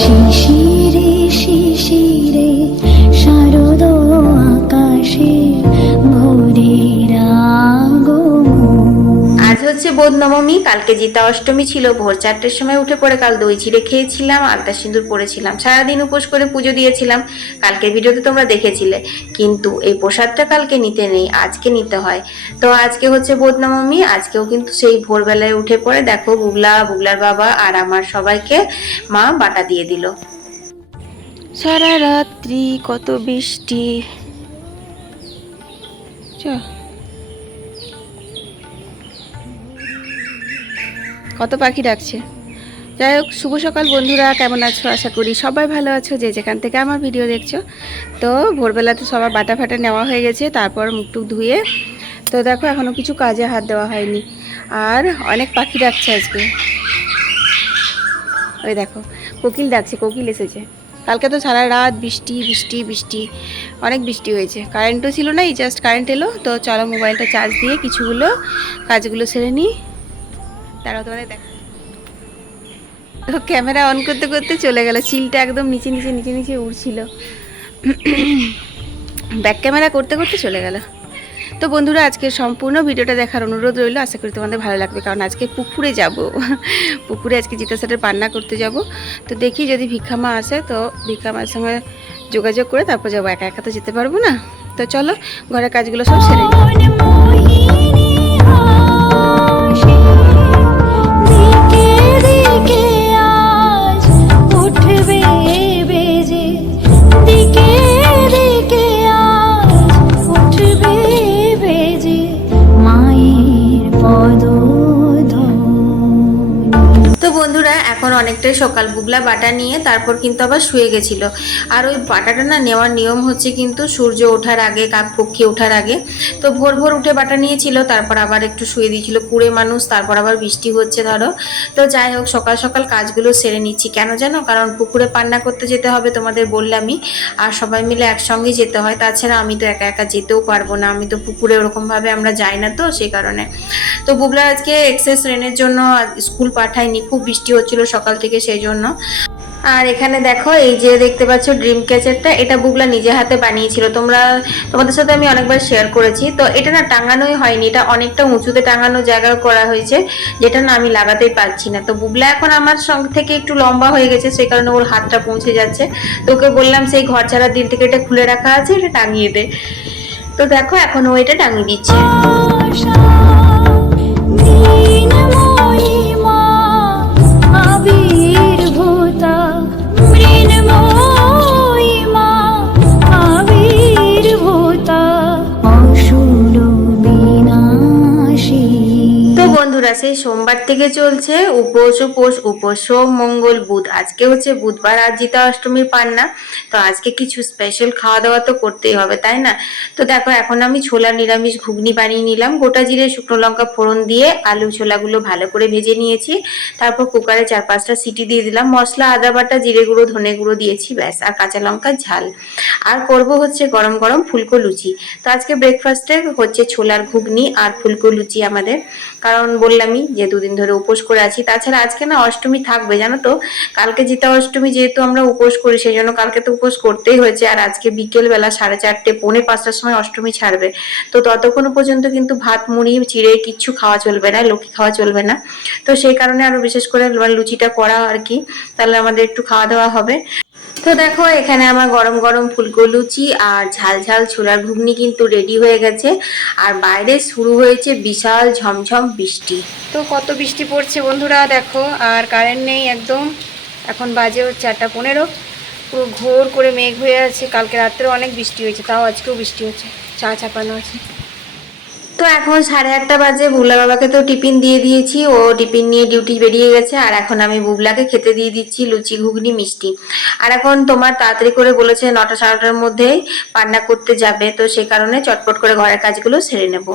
শিশিরে শিশিরে শারদ আকাশে ভোরের আগমন। আজ হচ্ছে বোধ নবমী, কালকে জিতা অষ্টমী ছিল। ভোর 4টের সময় উঠে পড়ে কাল দই চিড়ে খেয়েছিলাম, আলতা সিঁদুর পরেছিলাম, সারাদিন উপোস করে পুজো দিয়েছিলাম। কালকের ভিডিওতে তোমরা দেখেছিলে, কিন্তু এই প্রসাদটা কালকে নিতে নেই, আজকে নিতে হয়। তো আজকে হচ্ছে বোধ নবমী, আজকেও কিন্তু সেই ভোরবেলায় উঠে পড়ে দেখো বুগলার বাবা আর আমার সবাইকে মা বাটা দিয়ে দিল। সারা রাত্রি কত বৃষ্টি। কত পাখি ডাকছে। যাই হোক, শুভ সকাল বন্ধুরা, কেমন আছো? আশা করি সবাই ভালো আছো, যে যেখান থেকে আমার ভিডিও দেখছো। তো ভোরবেলাতে সবার বাটা ফাটা নেওয়া হয়ে গেছে, তারপর মুখটুক ধুয়ে তো দেখো এখনও কিছু কাজে হাত দেওয়া হয়নি। আর অনেক পাখি ডাকছে আজকে। ওই দেখো কোকিল ডাকছে, কোকিল এসেছে। কালকে তো সারা রাত বৃষ্টি বৃষ্টি বৃষ্টি, অনেক বৃষ্টি হয়েছে। কারেন্টও ছিল না, এই জাস্ট কারেন্ট এলো। তো চলো মোবাইলটা চার্জ দিয়ে কিছুগুলো কাজগুলো সেরে নিই। তারাও তোমাদের দেখ, ক্যামেরা অন করতে করতে চলে গেল, চিলটা একদম নিচে নিচে নিচে নিচে উড়ছিল। ব্যাক ক্যামেরা করতে করতে চলে গেল। তো বন্ধুরা, আজকে সম্পূর্ণ ভিডিওটা দেখার অনুরোধ রইল। আশা করি তোমাদের ভালো লাগবে, কারণ আজকে পুকুরে যাব। পুকুরে আজকে জিতা সেটের পান্না করতে যাব। তো দেখি যদি ভিক্ষামা আসে, তো ভিক্ষামার সঙ্গে যোগাযোগ করে তারপর যাবো। একা একা তো যেতে পারবো না। তো চলো ঘরের কাজগুলো সব সেরে নিই। বন্ধুরা, এখন অনেকটাই সকাল। বুগলা বাটা নিয়ে তারপর কিন্তু আবার শুয়ে গেছিল। আর ওই বাটাটা না নেওয়ার নিয়ম হচ্ছে কিন্তু সূর্য ওঠার আগে, কাক পক্ষী ওঠার আগে। তো ভোর ভোর উঠে বাটা নিয়েছিল, তারপর আবার একটু শুয়ে দিয়েছিল। কুড়ে মানুষ, তারপর আবার বৃষ্টি হচ্ছে ধরো। তো যাই হোক, সকাল সকাল কাজগুলো সেরে নিচ্ছি। কেন জানো? কারণ পুকুরে পান্না করতে যেতে হবে, তোমাদের বললামই। আর সবাই মিলে একসঙ্গে যেতে হয়, তাছাড়া আমি তো একা একা যেতেও পারবো না। আমি তো পুকুরে ওরকমভাবে আমরা যাই না, তো সেই কারণে। তো বুগলা আজকে এক্সেস রেনের জন্য স্কুল পাঠায়নি, খুব বৃষ্টি হচ্ছিল সকাল থেকে, সেই জন্য। আর এখানে দেখো, এই যে দেখতে পাচ্ছ ড্রিম ক্যাচারটা, এটা বুগলা নিজে হাতে বানিয়েছিল। তোমাদের সাথে আমি অনেকবার শেয়ার করেছি। তো এটা না টাঙানোই হয়নি, এটা অনেকটা উঁচুতে টাঙানো জায়গায় করা হয়েছে, যেটা না আমি লাগাতেই পারছি না। তো বুগলা এখন আমার সঙ্গ থেকে একটু লম্বা হয়ে গেছে, সেই কারণে ওর হাতটা পৌঁছে যাচ্ছে। তো ওকে বললাম সেই ঘর ছাড়ার দিন থেকে এটা খুলে রাখা আছে, এটা টাঙিয়ে দে। তো দেখো এখন ও এটা টাঙিয়ে দিচ্ছে। বন্ধুরা, সেই সোমবার থেকে চলছে উপোস উপোস উপোস, সোম মঙ্গল বুধ। আজকে হচ্ছে বুধবার, আর জিতা অষ্টমীর পান্না। তো আজকে কিছু স্পেশাল খাওয়া দাওয়া তো করতেই হবে, তাই না? তো দেখো এখন আমি ছোলা নিরামিষ ঘুগনি বানিয়ে নিলাম। গোটা জিরে শুকনো লঙ্কা ফোড়ন দিয়ে আলু ছোলাগুলো ভালো করে ভেজে নিয়েছি। তারপর কুকারে 4-5টা সিটি দিয়ে দিলাম। মশলা আদা বাটা, জিরে গুঁড়ো, ধনে গুঁড়ো দিয়েছি, ব্যাস। আর কাঁচা লঙ্কার ঝাল। আর করব হচ্ছে গরম গরম ফুলকো লুচি। তো আজকে ব্রেকফাস্টে হচ্ছে ছোলার ঘুগনি আর ফুলকো লুচি আমাদের, কারণ বললামই যে দুদিন ধরে উপোস করে আছি। তাছাড়া আজকে না অষ্টমী থাকবে, জানো তো। কালকে জিতা অষ্টমী, যেহেতু আমরা উপোস করি, সেই জন্য কালকে তো উপোস করতেই হয়েছে। আর আজকে বিকেল বেলা 4:30 পৌনে 5টার সময় অষ্টমী ছাড়বে। তো ততক্ষণ পর্যন্ত কিন্তু ভাত মুড়ি চিড়ে কিচ্ছু খাওয়া চলবে না, লক্ষ্মী খাওয়া চলবে না। তো সেই কারণে আরো বিশেষ করে লুচিটা করা আর কি, তাহলে আমাদের একটু খাওয়া দাওয়া হবে। তো দেখো এখানে আমার গরম গরম ফুলকো লুচি আর ঝাল ঝাল ছোলার ঘুগনি কিন্তু রেডি হয়ে গেছে। আর বাইরে শুরু হয়েছে বিশাল ঝমঝম বৃষ্টি। তো কত বৃষ্টি পড়ছে বন্ধুরা দেখো, আর কারেন্ট নেই একদম। এখন বাজে হচ্ছে 8:15, পুরো ঘোর করে মেঘ হয়ে আছে। কালকে রাত্রে অনেক বৃষ্টি হয়েছে, তাও আজকেও বৃষ্টি হচ্ছে, চা চাপানো আছে। তো এখন 8:30 বাজে। বুবলা বাবাকে তো টিফিন দিয়ে দিয়েছি, ও টিফিন নিয়ে ডিউটি বেরিয়ে গেছে। আর এখন আমি বুবলাকে খেতে দিয়ে দিচ্ছি লুচি ঘুগনি মিষ্টি। আর এখন তোমার তাড়াতাড়ি করে বলেছে 9টা 9:30টার মধ্যেই পান্না করতে যাবে, তো সেই কারণে চটপট করে ঘরের কাজগুলো সেরে নেব।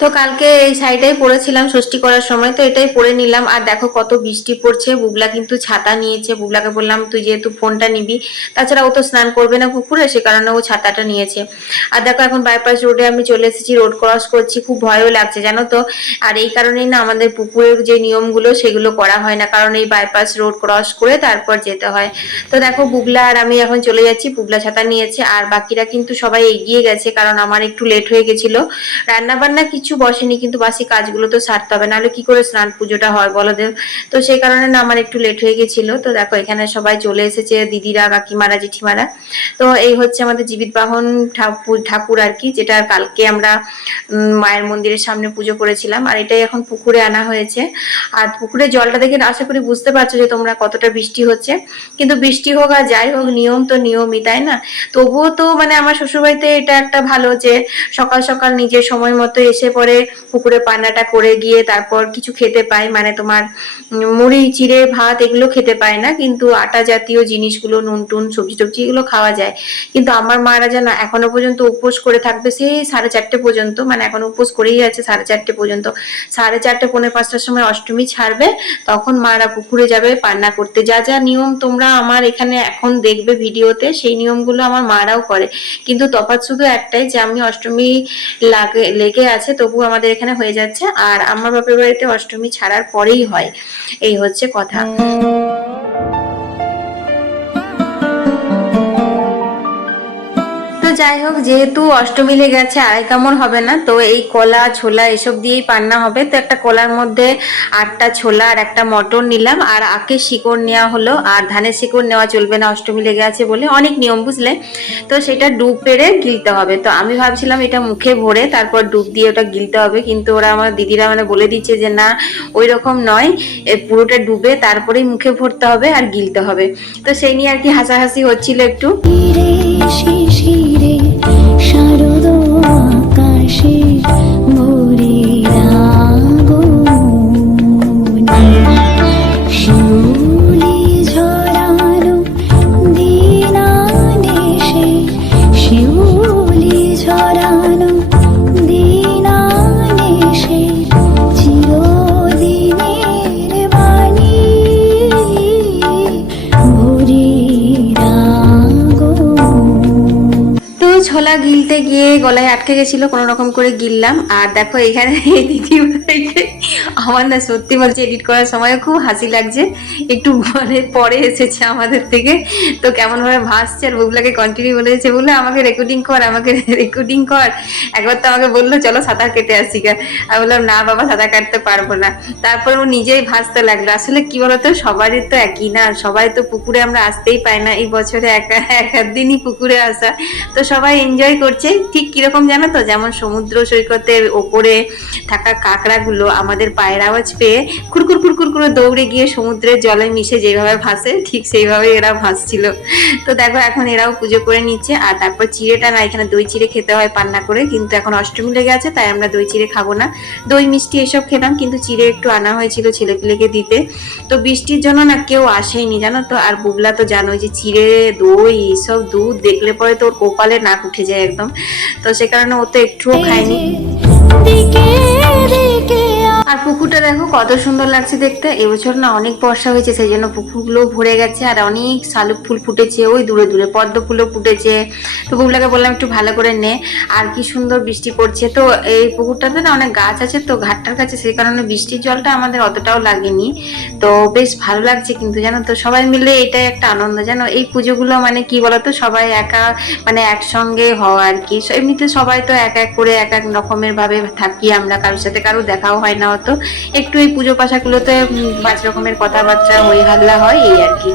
তো কালকে এই শাড়িটাই পরেছিলাম ষষ্ঠী করার সময়, তো এটাই পরে নিলাম। আর দেখো কত বৃষ্টি পড়ছে। বুবলা কিন্তু ছাতা নিয়েছে, বুবলাকে বললাম তুই যেহেতু ফোনটা নিবি, তাছাড়া ও তো স্নান করবে না পুকুরে, সে কারণে ও ছাতাটা নিয়েছে। আর দেখো এখন বাইপাস রোডে আমি চলে এসেছি, রোড ক্রস করছি, খুব ভয়ও লাগছে জানো তো। আর এই কারণেই না আমাদের পুকুরের যে নিয়মগুলো সেগুলো করা হয় না, কারণ এই বাইপাস রোড ক্রস করে তারপর যেতে হয়। তো দেখো বুবলা আর আমি এখন চলে যাচ্ছি, বুবলা ছাতা নিয়েছে আর বাকিরা কিন্তু সবাই এগিয়ে গেছে, কারণ আমার একটু লেট হয়ে গেছিল। রান্না বান্না কিছু বসেনি, কিন্তু বাসি কাজগুলো তো সারতে হবে, নাহলে কি করে স্নান পুজোটা হয় বলো দেব। তো সেই কারণে না আমার একটু লেট হয়ে গেছিল। তো দেখো এখানে সবাই চলে এসেছে, দিদিরা, কাকিমারা, জেঠিমারা। তো এই হচ্ছে আমাদের জীবিত বাহন ঠাকুর আর কি, যেটা কালকে আমরা মায়ের মন্দিরের সামনে পুজো করেছিলাম। আর এটাই এখন পুকুরে আনা হয়েছে। আর পুকুরে জলটা দেখে আশা করি বুঝতে পারছো যে তোমরা কতটা বৃষ্টি হচ্ছে। কিন্তু বৃষ্টি হোক আর যাই হোক, নিয়ম তো নিয়মই, তাই না? তবুও তো মানে আমার শ্বশুরবাড়িতে এটা একটা ভালো যে সকাল সকাল নিজের সময় মতো এসে পরে পুকুরে পান্নাটা করে গিয়ে তারপর কিছু খেতে পায়, মানে তোমার মুড়ি, চিড়ে, ভাত এগুলো খেতে পায় না, কিন্তু আটা জাতীয় জিনিসগুলো, নুন টুন, সবজি টবজি এগুলো খাওয়া যায়। কিন্তু আমার মারা যেন এখনো পর্যন্ত উপোস করে থাকবে সেই 4:30 পর্যন্ত, মানে এখন উপোস করেই আছে 4:30 পর্যন্ত। 4:30 পৌনে 5টার সময় অষ্টমী ছাড়বে, তখন মারা পুকুরে যাবে পান্না করতে। যা যা নিয়ম তোমরা আমার এখানে এখন দেখবে ভিডিওতে, সেই নিয়মগুলো আমার মারাও করে। কিন্তু তফাৎ শুধু একটাই, যে আমি অষ্টমী লেগে আছে তবু আমাদের এখানে হয়ে যাচ্ছে, আর আমার বাপের বাড়িতে অষ্টমী ছাড়ার পরেই হয়। এই হচ্ছে কথা। তো যাই হোক, যেহেতু অষ্টমী লেগে গেছে, আড়াই কামড় হবে না, তো এই কলা ছোলা এসব দিয়েই পান্না হবে। তো একটা কলার মধ্যে 8টা ছোলা আর একটা মটর নিলাম, আর আখের শিকড় নেওয়া হলো। আর ধানের শিকড় নেওয়া চলবে না, অষ্টমী লেগে আছে বলে, অনেক নিয়ম বুঝলে। তো সেটা ডুব পেরে গিলতে হবে। তো আমি ভাবছিলাম এটা মুখে ভরে তারপর ডুব দিয়ে ওটা গিলতে হবে, কিন্তু ওরা আমার দিদিরা মানে বলে দিচ্ছে যে না, ওই রকম নয়, পুরোটা ডুবে তারপরেই মুখে ভরতে হবে আর গিলতে হবে। তো সেই নিয়ে আর কি হাসাহাসি হচ্ছিল একটু। রে শিশিরে শারদ আকাশে ভোরের আগমনে শিউলি ঝরানো দিনানেশে শিউলি ঝরানো দিনানেশে চিরদিনের বাণী ভোরের তো ছোলা গিলতে গিয়ে গলায় আটকে গেছিল, কোনো রকম করে গিললাম। আর দেখো এখানে এই দিদি ভাইকে আমার না সত্যি বলছে এডিট করার সময় খুব হাসি লাগছে। একটু মানে পরে এসেছে আমাদের থেকে, তো কেমন ভাবে ভাসছে। আর বুবলাকে কন্টিনিউ বলেছে, বলে আমাকে রেকর্ডিং কর, আমাকে রেকর্ডিং কর। একবার তো আমাকে বললো চলো সাঁতার কেটে আসি গা। আমি বললাম না বাবা, সাঁতার কাটতে পারবো না। তারপর ও নিজেই ভাসতে লাগলো। আসলে কি বলতো, সবারই তো একই না, সবাই তো পুকুরে আমরা আসতেই পাই না, এই বছরে এক দিনই পুকুরে আসা। তো সবাই এনজয় করছে ঠিক কিরকম জানো তো, যেমন সমুদ্র সৈকতের ওপরে থাকা কাঁকড়াগুলো আমাদের পায়ের আওয়াজ পেয়ে কুরকুর কুরকুর করে দৌড়ে গিয়ে সমুদ্রের জলে মিশে যেভাবে ভাসে, ঠিক সেইভাবে এরা ভাসছিল। তো দেখো এখন এরাও পুজো করে নিচ্ছে। আর তারপর চিড়েটা না, এখানে দই চিড়ে খেতে হয় পান্না করে, কিন্তু এখন অষ্টমী লেগে আছে তাই আমরা দই চিড়ে খাবো না, দই মিষ্টি এসব খেলাম। কিন্তু চিড়ে একটু আনা হয়েছিল ছেলেপিলেকে দিতে। তো বৃষ্টির জন্য না কেউ আসেনি জানো তো। আর বুবলা তো জানোই যে চিড়ে, দই, এইসব দুধ দেখলে পরে তোর কপালে নাক উঠে যায় একদম। তো সে কারণে ও তো একটুও খায়নি। দিকে দিকে আর পুকুরটা দেখো কত সুন্দর লাগছে দেখতে। এবছর না অনেক বর্ষা হয়েছে, সেই জন্য পুকুরগুলো ভরে গেছে। আর অনেক শালুক ফুল ফুটেছে ওই দূরে দূরে, পদ্ম ফুলও ফুটেছে। তো বুবলাকে বললাম একটু ভালো করে নে। আর কি সুন্দর বৃষ্টি পড়ছে। তো এই পুকুরটাতে না অনেক গাছ আছে তো ঘাটটার কাছে, সেই কারণে বৃষ্টির জলটা আমাদের অতটাও লাগেনি। তো বেশ ভালো লাগছে কিন্তু জানো তো, সবাই মিলে এটাই একটা আনন্দ জানো। এই পুজোগুলো মানে কি বলতো, সবাই একা মানে একসঙ্গে হওয়া আর কি। এমনিতে সবাই তো এক এক করে এক এক রকমের ভাবে থাকি আমরা, কারোর সাথে কারো দেখাও হয় না অত। একটু এই পুজো পাশাগুলোতে 5 রকমের কথাবার্তা হই হাল্লা হয়, এই আর কি।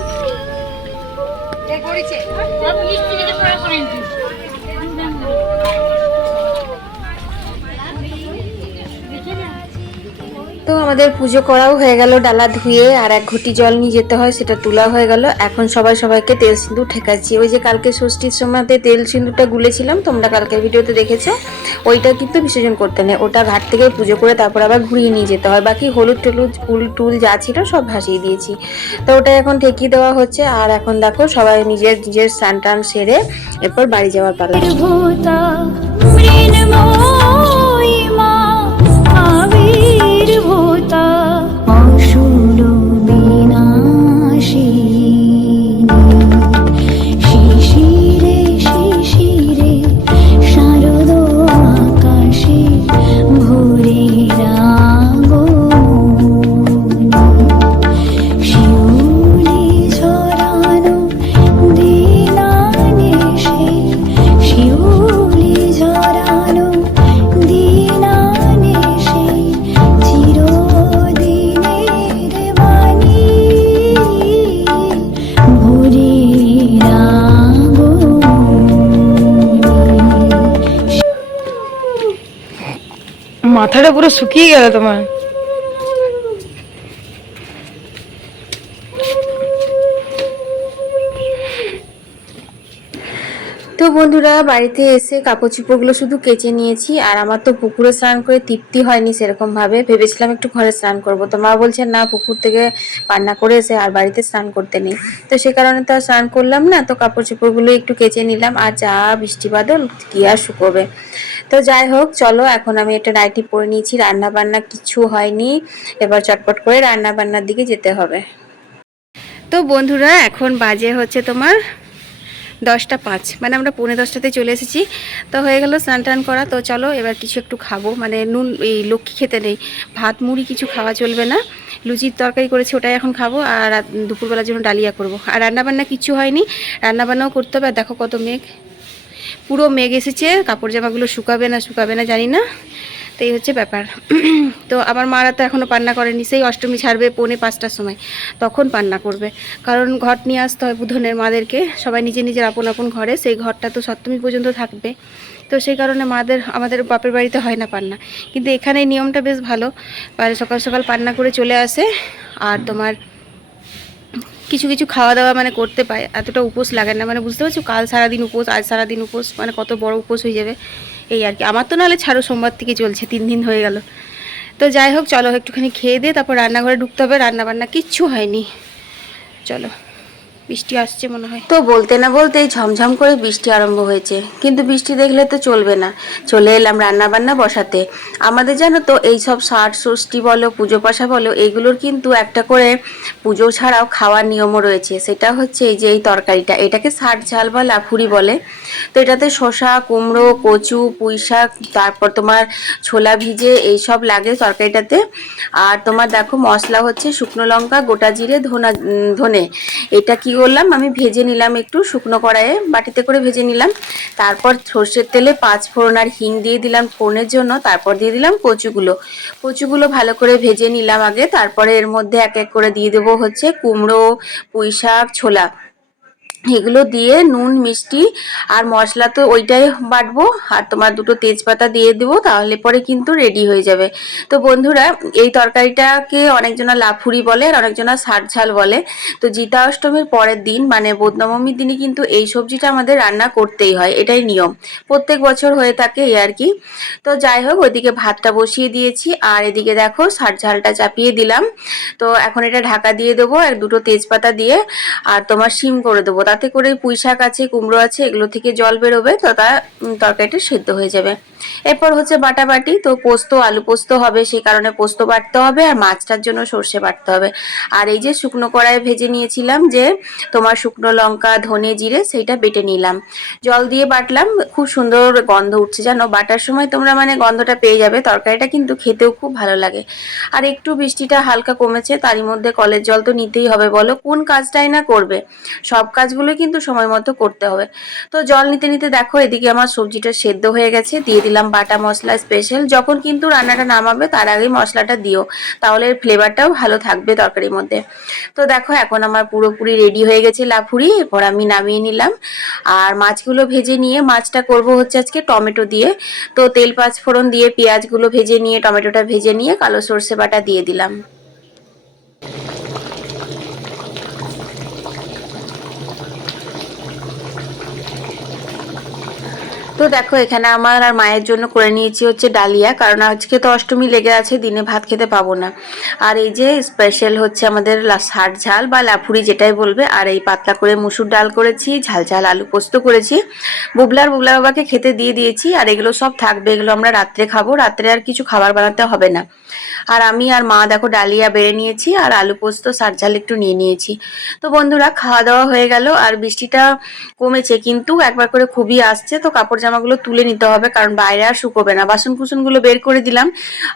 তো আমাদের পুজো করাও হয়ে গেল, ডালা ধুয়ে আর 1 ঘটি জল নিয়ে যেতে হয়, সেটা তোলা হয়ে গেল। এখন সবাই সবাইকে তেল সিঁদুর ঠেকাচ্ছি। ওই যে কালকে ষষ্ঠীর সময়তে তেল সিঁদুরটা গুলেছিলাম, তোমরা কালকের ভিডিওতে দেখেছো, ওইটা কিন্তু বিসর্জন করতে নেই, ওটা ঘাট থেকে পুজো করে তারপর আবার ঘুরিয়ে নিয়ে যেতে হয়। বাকি হলুদ টলুদ ফুল টুল যা ছিল সব ভাসিয়ে দিয়েছি। তো ওটা এখন ঠেকিয়ে দেওয়া হচ্ছে। আর এখন দেখো সবাই নিজের নিজের স্নান টান সেরে এরপর বাড়ি যাওয়ার পালা। ভূতা মৃন্ময়ী মা মাথাটা পুরো শুকিয়ে গেল তোমার। তো বন্ধুরা বাড়িতে এসে কাপড় চোপড়গুলো শুধু কেচে নিয়েছি। আর আমার তো পুকুরে স্নান করে তৃপ্তি হয়নি সেরকম ভাবে, ভেবেছিলাম একটু ঘরে স্নান করব। তো মা বলছে না, পুকুর থেকে পান্না করে এসে আর বাড়িতে স্নান করতে নেই। তো সে কারণে তো আর স্নান করলাম না। তো কাপড় চোপড়গুলো একটু কেচে নিলাম। আর যা বৃষ্টি বাদল, কি আর শুকোবে। তো যাই হোক, চলো এখন আমি একটা নাইটি পরে নিয়েছি। রান্না বান্না কিছু হয়নি, এবার চটপট করে রান্না বান্নার দিকে যেতে হবে। তো বন্ধুরা এখন বাজে হচ্ছে তোমার 10টা 5, মানে আমরা 10:45-তে চলে এসেছি। তো হয়ে গেল স্নান টান করা। তো চলো এবার কিছু একটু খাবো, মানে নুন এই লক্ষ্মী খেতে নেই, ভাত মুড়ি কিছু খাওয়া চলবে না। লুচির তরকারি করেছি, ওটাই এখন খাবো। আর দুপুরবেলার জন্য ডালিয়া করব। আর রান্নাবান্না কিছু হয়নি, রান্নাবান্নাও করতে হবে। আর দেখো কত মেঘ, পুরো মেঘ এসেছে। কাপড় জামাগুলো শুকাবে না জানি না। তো এই হচ্ছে ব্যাপার। তো আমার মারা তো এখনও পান্না করেনি, সেই অষ্টমী ছাড়বে 4:45টার সময়, তখন পান্না করবে। কারণ ঘট নিয়ে আসতে হয় বুধনের মাদেরকে, সবাই নিজের নিজের আপন আপন ঘরে, সেই ঘরটা তো সপ্তমী পর্যন্ত থাকবে। তো সেই কারণে আমাদের বাপের বাড়িতে হয় না পান্না, কিন্তু এখানে এই নিয়মটা বেশ ভালো। সকাল সকাল পান্না করে চলে আসে। আর তোমার কিছু কিছু খাওয়া দাওয়া মানে করতে পায়, এতটা উপোস লাগে না। মানে বুঝতে পারছো, কাল সারাদিন উপোস, আজ সারাদিন উপোস, মানে কত বড় উপোস হয়ে যাবে এই আর কি। আমার তো নাহলে ছাড়ো, সোমবার থেকে চলছে, 3 দিন হয়ে গেল। তো যাই হোক, চলো একটুখানি খেয়ে দিয়ে তারপর রান্নাঘরে ঢুকতে হবে। রান্না বান্না কিচ্ছু হয়নি। চলো, বৃষ্টি আসছে মনে হয়। তো বলতে না বলতেই ঝমঝম করে বৃষ্টি আরম্ভ হয়েছে। কিন্তু বৃষ্টি দেখলে তো চলবে না, চলে এলাম রান্না বান্না বসাতে। আমাদের জানো তো এই সব ষাট ষষ্ঠী বলো, পুজো পাশা বলো, এগুলোর কিন্তু একটা করে পুজো ছাড়াও খাওয়ার নিয়মও রয়েছে। সেটা হচ্ছে এই যে এই তরকারিটা, এটাকে ষাট ঝাল বা লাফুরি বলে। তো এটাতে শসা, কুমড়ো, কচু, পুঁই শাক, তারপর তোমার ছোলা ভিজে এইসব লাগে তরকারিটাতে। আর তোমার দেখো মশলা হচ্ছে শুকনো লঙ্কা, গোটা জিরে, ধনে। এটা কি করলাম, আমি ভেজে নিলাম একটু শুকনো কড়াইয়ে, বাটিতে করে ভেজে নিলাম। তারপর সর্ষের তেলে 5 ফোড়ন আর হিং দিয়ে দিলাম ফোড়নের জন্য। তারপর দিয়ে দিলাম কচুগুলো ভালো করে ভেজে নিলাম আগে। তারপরে এর মধ্যে এক এক করে দিয়ে দেবো হচ্ছে কুমড়ো, পুঁই শাক, ছোলা, এগুলো দিয়ে নুন মিষ্টি আর মশলা তো ওইটাই বাটবো। আর তোমার 2টো তেজপাতা দিয়ে দেবো, তাহলে পরে কিন্তু রেডি হয়ে যাবে। তো বন্ধুরা এই তরকারিটাকে অনেকজনা লাফুরি বলে আর অনেকজনা ষাট ঝাল বলে। তো জিতা অষ্টমীর পরের দিন মানে বৌদ্ধনবমীর দিনই কিন্তু এই সবজিটা আমাদের রান্না করতেই হয়, এটাই নিয়ম, প্রত্যেক বছর হয়ে থাকে এই আর কি। তো যাই হোক, ওইদিকে ভাতটা বসিয়ে দিয়েছি আর এদিকে দেখো ষাট ঝালটা চাপিয়ে দিলাম। তো এখন এটা ঢাকা দিয়ে দেবো, 2টো তেজপাতা দিয়ে। আর তোমার শিম করে দেবো, তাতে করে পুঁই শাক আছে, কুমড়ো আছে, এগুলো থেকে জল বেরোবে। তো তরকারিটা সেদ্ধ হয়ে যাবে। এরপর হচ্ছে বাটাবাটি। তো পোস্ত, আলু পোস্ত হবে, সেই কারণে পোস্ত বাটতে হবে। আর মাছটার জন্য সর্ষে বাটতে হবে। আর এই যে শুকনো কড়াইয়ে ভেজে নিয়েছিলাম যে তোমার শুকনো লঙ্কা, ধনে, জিরে, সেইটা বেটে নিলাম, জল দিয়ে বাটলাম। খুব সুন্দর গন্ধ উঠছে জানো, বাটার সময় তোমরা মানে গন্ধটা পেয়ে যাবে। তরকারিটা কিন্তু খেতেও খুব ভালো লাগে। আর একটু বৃষ্টিটা হালকা কমেছে, তারই মধ্যে কলের জল তো নিতেই হবে, বলো কোন কাজটাই না করবে। সব কাজগুলো কিন্তু সময় মতো করতে হবে। তো জল নিতে নিতে দেখো এদিকে আমার সবজিটা সেদ্ধ হয়ে গেছে। দিয়ে দিলাম বাটা মশলা স্পেশাল। যখন কিন্তু রান্নাটা নামাবে তার আগেই মশলাটা দিও, তাহলে এর ফ্লেভারটাও ভালো থাকবে তরকারির মধ্যে। তো দেখো এখন আমার পুরোপুরি রেডি হয়ে গেছে লাফুরি। এরপর আমি নামিয়ে নিলাম। আর মাছগুলো ভেজে নিয়ে, মাছটা করব হচ্ছে আজকে টমেটো দিয়ে। তো তেল 5 ফোড়ন দিয়ে পেঁয়াজগুলো ভেজে নিয়ে, টমেটোটা ভেজে নিয়ে কালো সর্ষে বাটা দিয়ে দিলাম। তো দেখো এখানে আমার আর মায়ের জন্য করে নিয়েছি হচ্ছে ডালিয়া, কারণ আজকে তো অষ্টমী লেগে আছে, দিনে ভাত খেতে পাবো না। আর এই যে স্পেশাল হচ্ছে আমাদের ষাট ঝাল বা লাফুরি যেটাই বলবে। আর এই পাতলা করে মুসুর ডাল করেছি, ঝাল ঝাল আলু পোস্ত করেছি। বুবলা বাবাকে খেতে দিয়ে দিয়েছি। আর এগুলো সব থাকবে, এগুলো আমরা রাত্রে খাবো, রাত্রে আর কিছু খাবার বানাতে হবে না। আর আমি আর মা দেখো ডালিয়া বেড়ে নিয়েছি আর আলু পোস্ত ষাট ঝাল একটু নিয়ে নিয়েছি। তো বন্ধুরা খাওয়া দাওয়া হয়ে গেল। আর বৃষ্টিটা কমেছে, কিন্তু একবার করে খুবই আসছে। তো কাপড় জামাগুলো তুলে নিতে হবে, কারণ বাইরে আর শুকোবে না। বাসন কুসনগুলো বের করে দিলাম।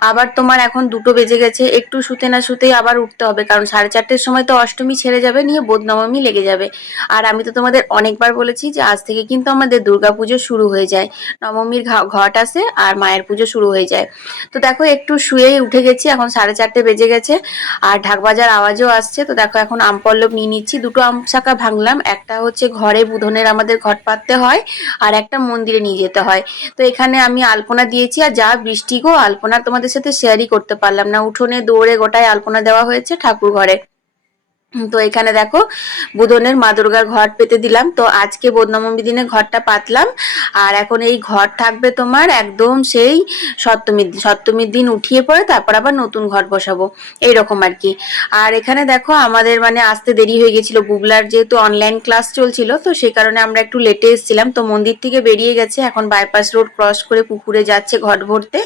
আবার তোমার এখন 2টো বেজে গেছে, একটু শুতে না শুতেই আবার উঠতে হবে, কারণ 4:30-র সময় তো অষ্টমী ছেড়ে যাবে, নিয়ে বোধনবমী লেগে যাবে। আর আমি তো তোমাদের অনেকবার বলেছি যে আজ থেকে কিন্তু আমাদের দুর্গাপুজো শুরু হয়ে যায়, নবমীর ঘট আসে আর মায়ের পুজো শুরু হয়ে যায়। তো দেখো একটু শুয়েই উঠে গেছি, এখন 4:30 বেজে গেছে। আর ঢাক বাজার আওয়াজও আসছে। তো দেখো এখন আম পল্লব নিয়ে নিচ্ছি, 2টো আম শাখা ভাঙলাম। একটা হচ্ছে ঘরে বুধনের আমাদের ঘট পাততে হয়, আর একটা মন্দিরে নিয়ে যেতে হয়। তো এখানে আমি আলপনা দিয়েছি, আর যা বৃষ্টি গো, আলপনা তোমাদের সাথে শেয়ারই করতে পারলাম না। উঠোনে দৌড়ে গোটায় আলপনা দেওয়া হয়েছে ঠাকুর ঘরে। তো এখানে দেখো বুধনের মা দুর্গার ঘট পেতে দিলাম। তো আজকে বদনবমী দিনে ঘরটা পাতলাম, আর এখন এই ঘর থাকবে তোমার একদম সেই সপ্তমীর দিন উঠিয়ে পড়ে তারপর আবার নতুন ঘর বসাবো, এইরকম আর কি। আর এখানে দেখো আমাদের মানে আসতে দেরি হয়ে গেছিল, বুবলার যেহেতু অনলাইন ক্লাস চলছিল, তো সেই কারণে আমরা একটু লেটে এসেছিলাম। তো মন্দির থেকে বেরিয়ে গেছে, এখন বাইপাস রোড ক্রস করে পুকুরে যাচ্ছে ঘট ভরতে।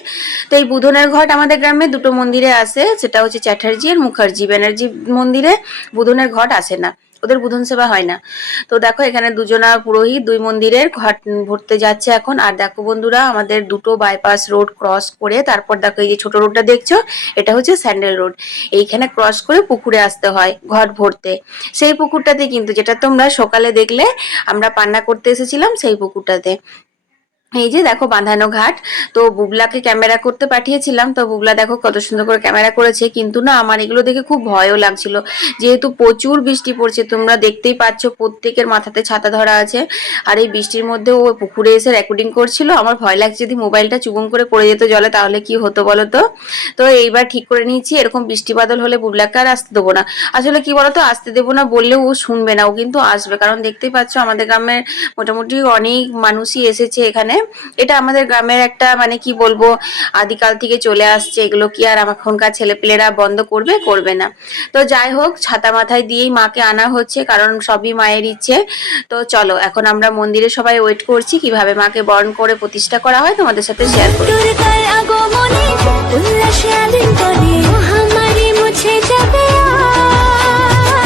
তো এই বুধনের ঘট আমাদের গ্রামে দুটো মন্দিরে আসে, সেটা হচ্ছে চ্যাটার্জি আর মুখার্জি। ব্যানার্জি মন্দিরে বুধনের ঘট আসে না, ওদের বুধন সেবা হয় না। তো দেখো এখানে দুজনা পুরোহিত দুই মন্দিরের ঘট ভরতে যাচ্ছে এখন। আর দেখো বন্ধুরা, আমাদের দুটো বাইপাস রোড ক্রস করে তারপর দেখো এই যে ছোট রোডটা দেখছো, এটা হচ্ছে স্যান্ডেল রোড। এইখানে ক্রস করে পুকুরে আসতে হয় ঘট ভরতে। সেই পুকুরটাতে কিন্তু, যেটা তোমরা সকালে দেখলে আমরা পান্না করতে এসেছিলাম, সেই পুকুরটাতে। এই যে দেখো বাঁধানো ঘাট। তো বুবলাকে ক্যামেরা করতে পাঠিয়েছিলাম, তো বুবলা দেখো কত সুন্দর করে ক্যামেরা করেছে। কিন্তু না, আমার এগুলো দেখে খুব ভয়ও লাগছিল, যেহেতু প্রচুর বৃষ্টি পড়ছে, তোমরা দেখতেই পাচ্ছ প্রত্যেকের মাথাতে ছাতা ধরা আছে। আর এই বৃষ্টির মধ্যে ও পুকুরে এসে রেকর্ডিং করছিল, আমার ভয় লাগছে যদি মোবাইলটা চুগুম করে পড়ে যেত জলে, তাহলে কি হতো বলো তো। তো এইবার ঠিক করে নিয়েছি, এরকম বৃষ্টি বাদল হলে বুবলাকে আর আসতে দেবো না। আসলে কি বলতো, আসতে দেবো না বললেও ও শুনবে না, ও কিন্তু আসবে, কারণ দেখতেই পাচ্ছ আমাদের গ্রামের মোটামুটি অনেক মানুষই এসেছে এখানে। এটা আমাদের গ্রামের একটা মানে কি বলবো, আদিকাল থেকে চলে আসছে, এগুলো কি আর এখনকার ছেলেপেলেরা বন্ধ করবে? করবে না। তো যাই হোক, ছাতা মাথায় দিয়েই মাকে আনা হচ্ছে, কারণ সবই মায়ের ইচ্ছে। তো চলো এখন আমরা মন্দিরে সবাই ওয়েট করছি, কিভাবে মাকে বরণ করে প্রতিষ্ঠা করা হয় তোমাদের সাথে শেয়ার করি। দুর্গার আগমনে উল্লাসে আলিঙ্গনে মহামারী মুছে যাবে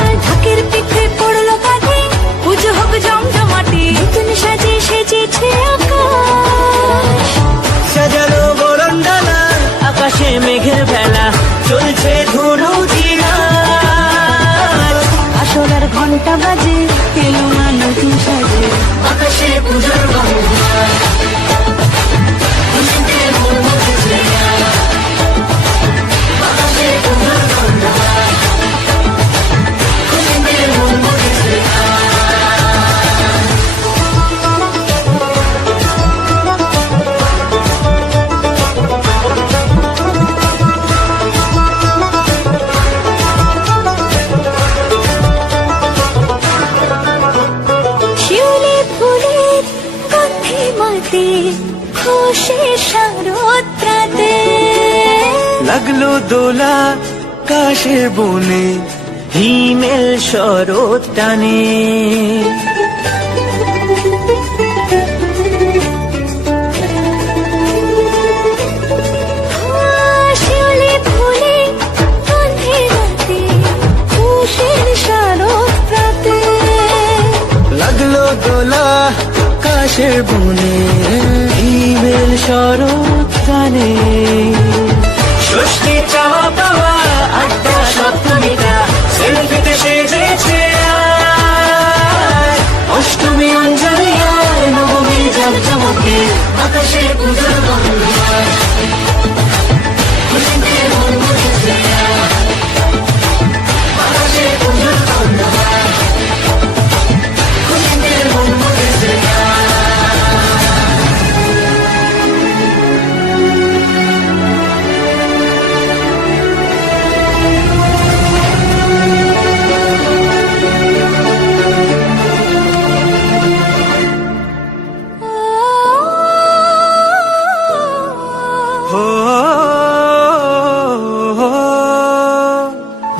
আজ। ঢাকের পিঠে পড়লো কাঁধে, পুজো হোক জমজমাটি, নতুন সাজে সেজেছে আকাশ। সাজানো বরণডালা, আকাশে মেঘের বেলা, চলছে ধুনু জিনার। আসরার ঘন্টা বাজে, এলো না নতুন সাজে, আকাশে পুজোর বাহুবার, খুশিতে মন মজেছে আর। আকাশে পুজোর বাহুবার, খুশিতে মন মজেছে আর। শিউলি ফুলের গন্ধে মাতে, খুশি শারদ প্রাতে। লাগলো দোলা কাশের বনে, হিমেল শরৎ টানে। শিউলি ফুলে গন্ধে মাতে, খুশির শারদ প্রাতে। লাগলো দোলা কাশের বনে, হিমেল শরৎ টানে। ষষ্ঠী চাওয়া পাওয়া আড্ডা সপ্তমীটা, সেলফিতে সেজেছে আর। অষ্টমী অঞ্জলি আর নবমী জমজমকে, আকাশে পুজোর বাহুবার, খুশিতে মন মজেছে আর। আকাশে পুজোর বাহুবার, খুশিতে মন মজেছে আর।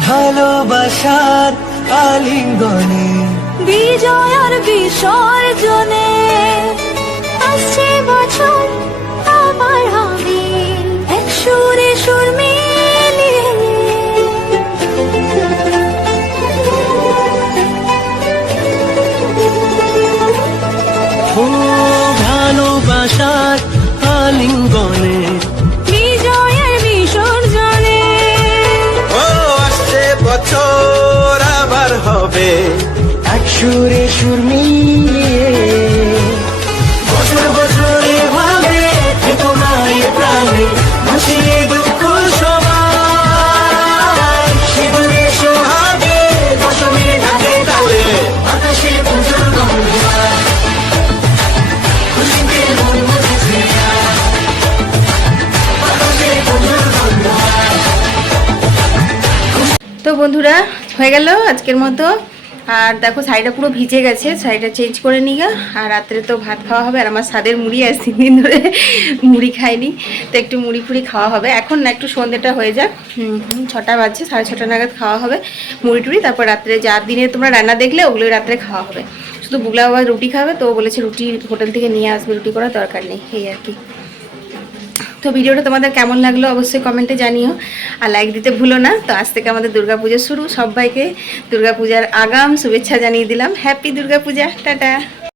ভালোবাসার আলিঙ্গনে, বিজয় আর বিসর্জনে আসছে বছর আবার হবে, এক সুরে সুর মিলিয়ে। ও ভালোবাসার আলিঙ্গনে, বিজয় আর বিসর্জনে ও আসছে বছর আবার হবে, এক সুরে সুর মিলিয়ে। বন্ধুরা হয়ে গেল আজকের মতো। আর দেখো শাড়িটা পুরো ভিজে গেছে, শাড়িটা চেঞ্জ করে নিই গা। আর রাত্রে তো ভাত খাওয়া হবে। আর আমার স্বাদের মুড়ি আজ 3 দিন ধরে মুড়ি খাইনি, তো একটু মুড়ি ফুড়ি খাওয়া হবে এখন না, একটু সন্ধ্যেটা হয়ে যাক। 6টা বাজছে, 6:30 নাগাদ খাওয়া হবে মুড়ি টুড়ি। তারপর রাত্রে যা দিনে তোমরা রান্না দেখলে ওগুলোই রাত্রে খাওয়া হবে। শুধু বুগলা বাবা রুটি খাবে, তো বলেছে রুটি হোটেল থেকে নিয়ে আসবে, রুটি করার দরকার নেই, এই আর কি। তো ভিডিওটা তোমাদের কেমন লাগলো অবশ্যই কমেন্টে জানিও, আর লাইক দিতে ভুলো না। তো আজ থেকে আমাদের দুর্গাপূজা শুরু, সবাইকে দুর্গাপূজার আগাম শুভেচ্ছা জানিয়ে দিলাম। Happy Durga Puja, tata.